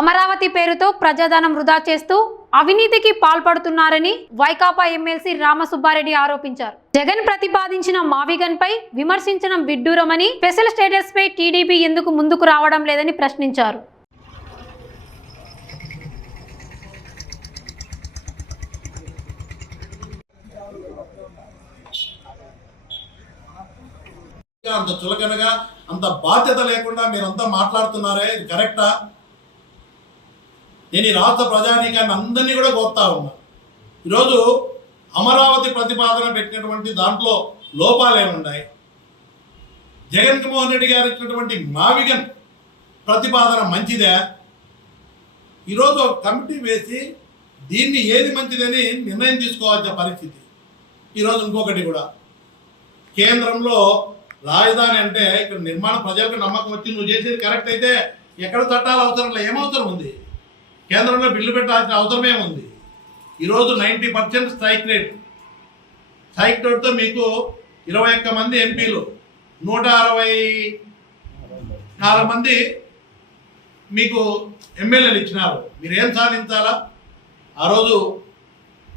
అమరావతి పేరుతో ప్రజాధనం వృధా చేస్తూ అవినీతికి పాల్పడుతున్నారని వైకాపా ఎమ్మెల్సీ రామసుబ్బారెడ్డి ఆరోపించారు. జగన్ ప్రతిపాదించిన మావిగన్ పై విమర్శించడం విడ్డూరమని, స్పెషల్ స్టేటస్ పై టీడీపీ ఎందుకు ముందుకు రావడం లేదని ప్రశ్నించారు. అంత చులకనగా అంత బాధ్యత లేకుండా మీరంతా మాట్లాడుతున్నారే, ఇది కరెక్టా? నేను ఈ రాష్ట్ర ప్రజానీకాన్ని అందరినీ కూడా కోరుతా ఉన్నా. ఈరోజు అమరావతి ప్రతిపాదన పెట్టినటువంటి దాంట్లో లోపాలు ఏమున్నాయి? జగన్మోహన్ రెడ్డి గారు ఇచ్చినటువంటి మావిగన్ ప్రతిపాదన మంచిదే? ఈరోజు ఒక కమిటీ వేసి దీన్ని ఏది మంచిదని నిర్ణయం తీసుకోవాల్సిన పరిస్థితి. ఈరోజు ఇంకొకటి కూడా, కేంద్రంలో రాజధాని అంటే ఇక్కడ నిర్మాణ ప్రజలకు నమ్మకం వచ్చి నువ్వు చేసేది కరెక్ట్ అయితే ఎక్కడ చట్టాలు అవసరం లేదు. ఏమవసరం ఉంది? కేంద్రంలో బిల్లు పెట్టాల్సిన అవసరమే ఉంది. ఈరోజు 90% స్ట్రైక్ రేట్తో మీకు 21 మంది ఎంపీలు, 164 మంది మీకు ఎమ్మెల్యేలు ఇచ్చినారు. మీరేం సాధించాలా? ఆ రోజు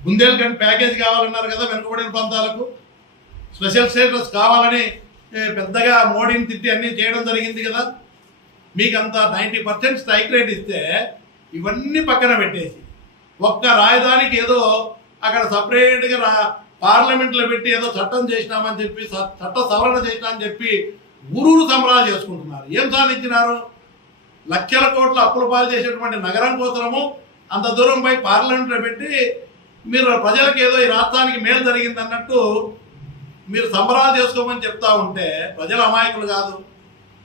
బుందేల్ఖండ్ ప్యాకేజ్ కావాలన్నారు కదా వెనుకబడిన ప్రాంతాలకు, స్పెషల్ స్టేటస్ కావాలని పెద్దగా మోడీని తిట్టి అన్నీ చేయడం జరిగింది కదా. మీకు అంత 90% స్ట్రైక్ రేట్ ఇస్తే ఇవన్నీ పక్కన పెట్టేసి ఒక్క రాజధానికి ఏదో అక్కడ సపరేట్గా పార్లమెంట్లో పెట్టి ఏదో చట్టం చేసినామని చెప్పి, చట్ట సవరణ చేసినామని చెప్పి ఊరూరు సంబరాలు చేసుకుంటున్నారు. ఏం సాధించినారు? లక్షల కోట్ల అప్పుల పాలు చేసేటువంటి నగరం కోసము అంత దూరం పోయి పార్లమెంట్లో పెట్టి మీరు ప్రజలకు ఏదో ఈ రాష్ట్రానికి మేలు జరిగింది అన్నట్టు మీరు సంబరాలు చేసుకోమని చెప్తా ఉంటే ప్రజలు అమాయకులు కాదు,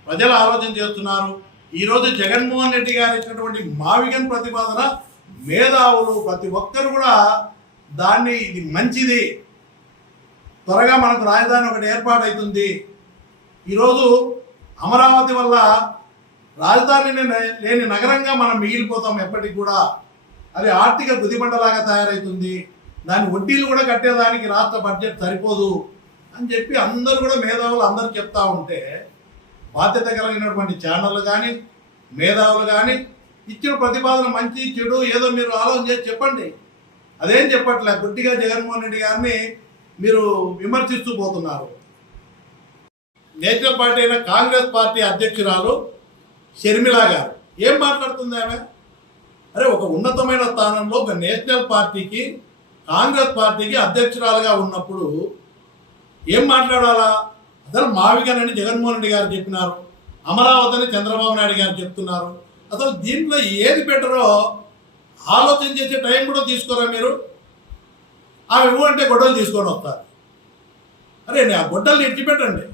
ప్రజలు ఆలోచన చేస్తున్నారు. ఈరోజు జగన్మోహన్ రెడ్డి గారు ఇచ్చినటువంటి మావిగన్ ప్రతిపాదన మేధావులు ప్రతి ఒక్కరు కూడా దాన్ని ఇది మంచిది, త్వరగా మనకు రాజధాని ఒకటి ఏర్పాటవుతుంది. ఈరోజు అమరావతి వల్ల రాజధాని లేని నగరంగా మనం మిగిలిపోతాం ఎప్పటికి కూడా. అది ఆర్థిక గుదిబండలాగా తయారవుతుంది. దాని వడ్డీలు కూడా కట్టేదానికి రాష్ట్ర బడ్జెట్ సరిపోదు అని చెప్పి అందరూ కూడా మేధావులు అందరూ చెప్తా ఉంటే బాధ్యత కలిగినటువంటి ఛానళ్ళు కానీ మేధావులు కానీ ఇచ్చిన ప్రతిపాదన మంచి చెడు ఏదో మీరు ఆలోచన చేసి చెప్పండి. అదేం చెప్పట్లే, గుడ్డిగా జగన్మోహన్ రెడ్డి గారిని మీరు విమర్శిస్తూ పోతున్నారు. నేషనల్ పార్టీ అయిన కాంగ్రెస్ పార్టీ అధ్యక్షురాలు షర్మిల గారు ఏం మాట్లాడుతుంది ఆమె? అరే, ఒక ఉన్నతమైన స్థానంలో ఒక నేషనల్ పార్టీకి, కాంగ్రెస్ పార్టీకి అధ్యక్షురాలుగా ఉన్నప్పుడు ఏం మాట్లాడాలా? అసలు మావిగన్ అని జగన్మోహన్ రెడ్డి గారు చెప్పినారు, అమరావతి అని చంద్రబాబు నాయుడు గారు చెప్తున్నారు. అసలు దీంట్లో ఏది బెటరో ఆలోచన చేసే టైం కూడా తీసుకోరా మీరు? ఆమె ఇవ్వంటే గొడ్డలు తీసుకొని వస్తారు. అరే, ఆ గొడ్డల్ని ఎత్తిపెట్టండి.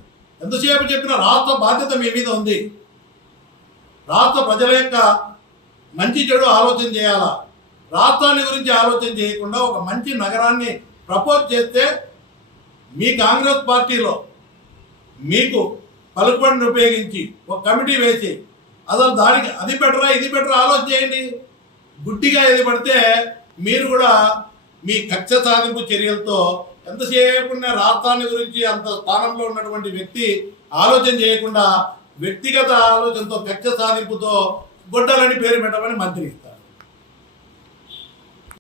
ఎంతసేపు చెప్పినా రాష్ట్ర బాధ్యత మీ మీద ఉంది. రాష్ట్ర ప్రజల యొక్క మంచి చెడు ఆలోచన చేయాలా? రాష్ట్రాన్ని గురించి ఆలోచన చేయకుండా ఒక మంచి నగరాన్ని ప్రపోజ్ చేస్తే మీ కాంగ్రెస్ పార్టీలో మీకు పలుకుబడిని ఉపయోగించి ఒక కమిటీ వేసి అసలు దానికి అది బెటరా ఇది బెటరా ఆలోచన చేయండి. గుడ్డిగా ఏది పడితే మీరు కూడా మీ కక్ష సాధింపు చర్యలతో ఎంతసేపు రాష్ట్రాన్ని గురించి అంత స్థానంలో ఉన్నటువంటి వ్యక్తి ఆలోచన చేయకుండా వ్యక్తిగత ఆలోచనతో కక్ష సాధింపుతో గొడ్డలని పేరు పెట్టమని మంత్రి